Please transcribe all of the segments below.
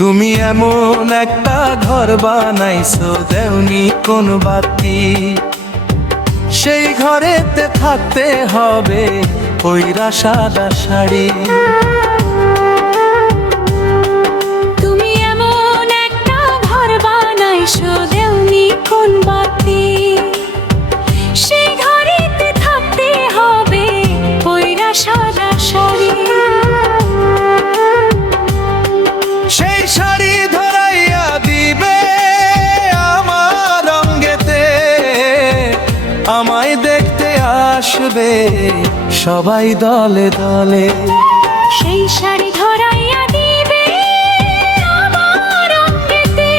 তুমি এমন একটা ঘর বানাইছো, দেওনি কোন বাতি। সেই ঘরেতে থাকতে হবে পইরা সাদা শাড়ি। তুমি এমন একটা ঘর বানাইছো, দেওনি কোন বাতি। সেই ঘরেতে থাকতে হবে পইরা সাদা শাড়ি। সেই শাড়ি ধরাইয়া দিবে আমার রঙ্গেতে, আমায় দেখতে আসবে সবাই দলে দলে। সেই শাড়ি ধরাইয়া দিবে আমার রঙেতে,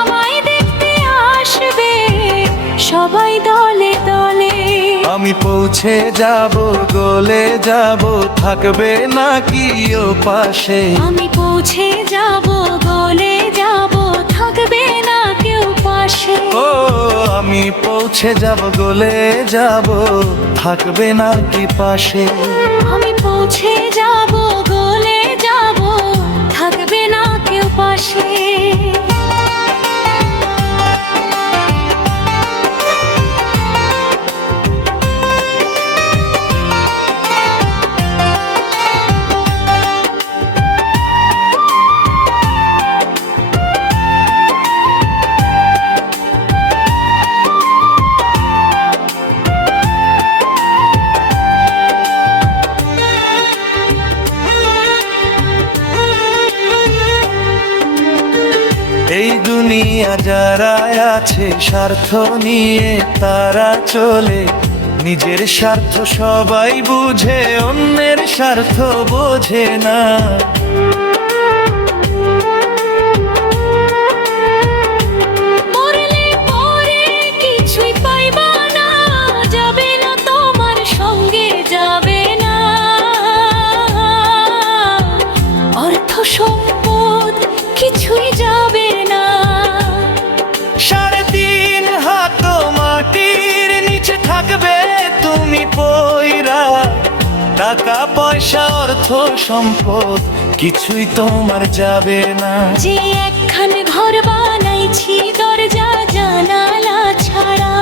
আমায় দেখতে আসবে সবাই দলে দলে। আমি পৌঁছে যাব, গলে যাব, থাকবে না কি ও পাশে। আমি পৌঁছে যাব, গলে যাব, থাকবে না কেউ পাশে। ও আমি পৌঁছে যাব, গলে যাব, থাকবে না কি পাশে। আমি পৌঁছে যাব, গলে যাব, থাকবে না কেউ পাশে। এই দুনিয়া যারা আছে স্বার্থ নিয়ে তারা চলে, নিজের স্বার্থ সবাই বুঝে, অন্যের স্বার্থ বোঝে না। মরলে পরে কিছুই পাইবা না, যাবে না তোমার সঙ্গে, যাবে না অর্থ সম্পদ, কিছুই যাবে না। 3.5 হাত মাটির নিচে থাকবে তুমি পয়রা, টাকা পয়সা অর্থ সম্পদ কিছুই তোমার যাবে না। যে একখান ঘর বানাইছি দরজা জানালা ছাড়া,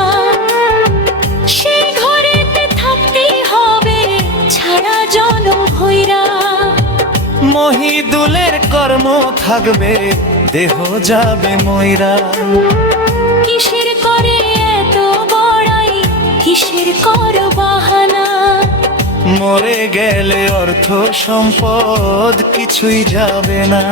সেই ঘরেতে থাকতেই হবে ছাড়া জনম ভৈরা। মহিদুলের কর্ম থাকবে, দেহ যাবে ময়রা। কিসের করে এত বড়াই, কিসের কর বাহানা। মরে গেলে অর্থ সম্পদ কিছুই যাবে না।